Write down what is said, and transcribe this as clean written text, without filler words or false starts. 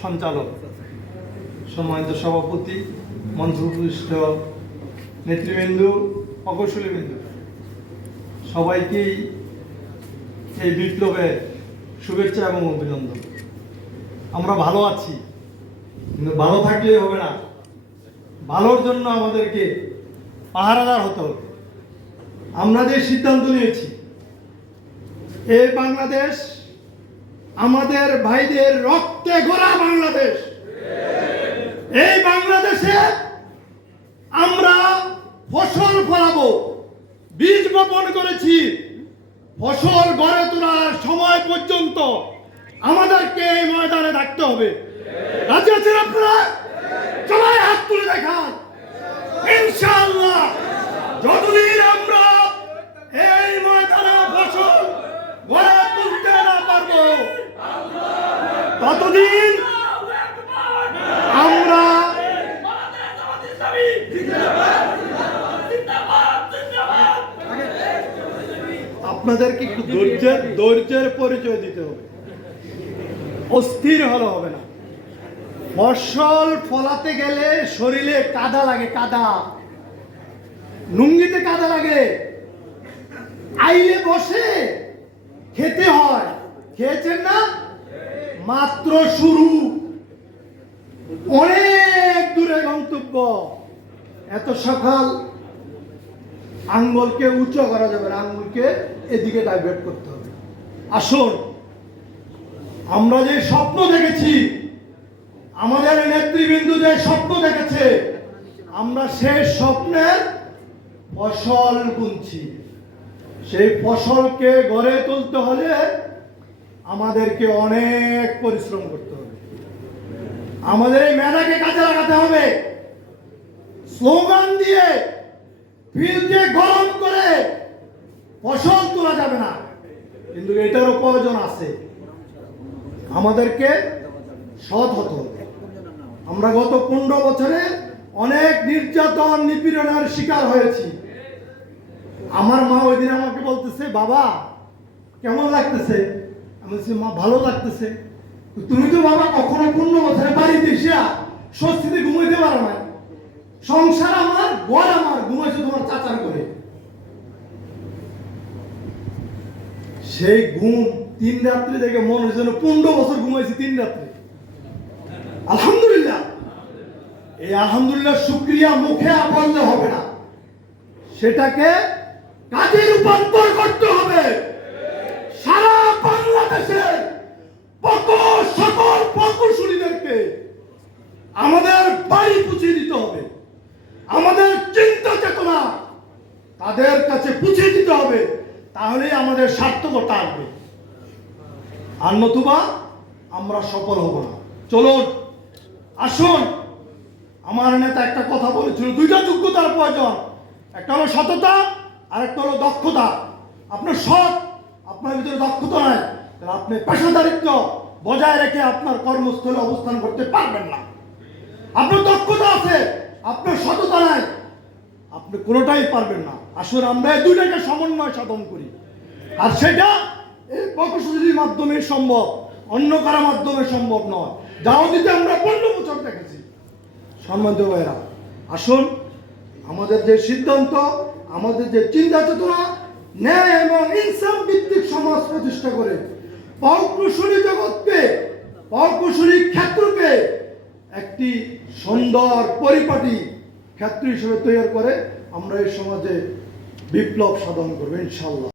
সঞ্চালক, সম্মানিত সভাপতি, মন্ত্রপুষ্ট নেতৃবৃন্দ, প্রকৌশলীবৃন্দ, সবাইকেই এই বিপ্লবের শুভেচ্ছা এবং অভিনন্দন। আমরা ভালো আছি, কিন্তু ভালো থাকলেই হবে না, ভালোর জন্য আমাদেরকে পাহারাদার হতে হবে। আমরা যে সিদ্ধান্ত নিয়েছি, এই বাংলাদেশ আমাদের ভাইদের রক্তে গড়া বাংলাদেশ। এই বাংলাদেশে আমরা ফসল ফলাবো, বীজ বপন করেছি, ফসল গড়ে তোলার সময় পর্যন্ত আমাদেরকে এই ময়দানে থাকতে হবে। রাজি আছেন আপনারা? সবাই হাত তুলে দেখান। ইনশাআল্লাহ যতদিন আমরা এই ময়দানে ফসল গড়ে তুলতে না পারবো, ততদিন আমরা আপনাদেরকে একটু ধৈর্যের পরিচয় দিতে হবে। অস্থির হলে হবে না। ফসল ফলাতে গেলে শরীরে কাদা লাগে, কাদা, লুঙ্গিতে কাদা লাগে, আইলে বসে খেতে হয়। খেয়েছেন না? মাত্র শুরু, অনেক দূরে গন্তব্য। এত সকাল আঙ্গুলকে উঁচু করা যাবে না, আঙ্গুলকে এদিকে ডাইভার্ট করতে হবে। আসুন, আমরা যে স্বপ্ন দেখেছি, আমাদের নেতৃবৃন্দ যে স্বপ্ন দেখেছে, আমরা সেই স্বপ্নের ফসল বুনছি। সেই ফসলকে গড়ে তুলতে হলে আমাদেরকে অনেক পরিশ্রম করতে হবে। আমাদের এই মেধাকে কাজে লাগাতে হবে। স্লোগান দিয়ে ফিল্ডকে গরম করে ফসল তোলা যাবে না, কিন্তু এটারও প্রয়োজন আছে। আমাদেরকে সৎ হতে হবে। আমরা গত 15 বছরে অনেক নির্যাতন, নিপীড়নের শিকার হয়েছি। আমার মা ওই দিন আমাকে বলতেছে, বাবা কেমন লাগতেছে? আমি বলছি, মা ভালো লাগতেছে। তুমি তো বাবা কখনো 15 বছরে বাড়িতে এসে স্বস্তিতে ঘুমাইতে পারো না। সংসার আমার, ঘর আমার, ঘুমাইছে তোমার চাচার করে। সেই ঘুম 3 রাত্রি থেকে মনে হচ্ছে যেন 15 বছর ঘুমাইছি 3 রাত্রি। আলহামদুলিল্লাহ। এই আলহামদুলিল্লাহ শুকরিয়া মুখে বললে হবে না, সেটাকে কাজে রূপান্তর করতে হবে। সারা বাংলাদেশের সকল প্রকৌশলীদেরকে আমাদের বাড়ি পুছিয়ে দিতে হবে। আমাদের চিন্তা চেতনা তাদের কাছে পুছিয়ে দিতে হবে, তাহলেই আমাদের সার্থকতা আসবে। আর নতুবা আমরা সফল হব না। চলুন, আসুন। আমার নেতা একটা কথা বলেছিল, 2টা যোগ্যতার প্রয়োজন। একটা হলো সততা, আর একটা হলো দক্ষতা। আপনার সৎ, আপনার ভিতরে দক্ষতা নাই, তাহলে আপনি পেশাদারিত্ব বজায় রেখে আপনার কর্মস্থলে অবস্থান করতে পারবেন না। আপনার দক্ষতা আছে, আপনার সততা নাই, আপনি কোনোটাই পারবেন না। আসলে আমরা এই 2টাকে সমন্বয় সাধন করি, আর সেটা এই প্রকৌশলীর মাধ্যমে সম্ভব, অন্য কারো মাধ্যমে সম্ভব নয়। যাও দিতে আমরা 15 বছর দেখেছি। সম্মানিত ভাইরা, আসুন, আমাদের যে সিদ্ধান্ত, আমাদের যে চিন্তা চেতনা, ন্যায় এবং ইনসাফ ভিত্তিক সমাজ প্রতিষ্ঠা করে প্রকৌশলী জগৎকে, প্রকৌশলী ক্ষেত্রকে একটি সুন্দর পরিপাটি ক্ষেত্র হিসেবে তৈরি করে আমরা এই সমাজে বিপ্লব সাধন করবো ইনশাআল্লাহ।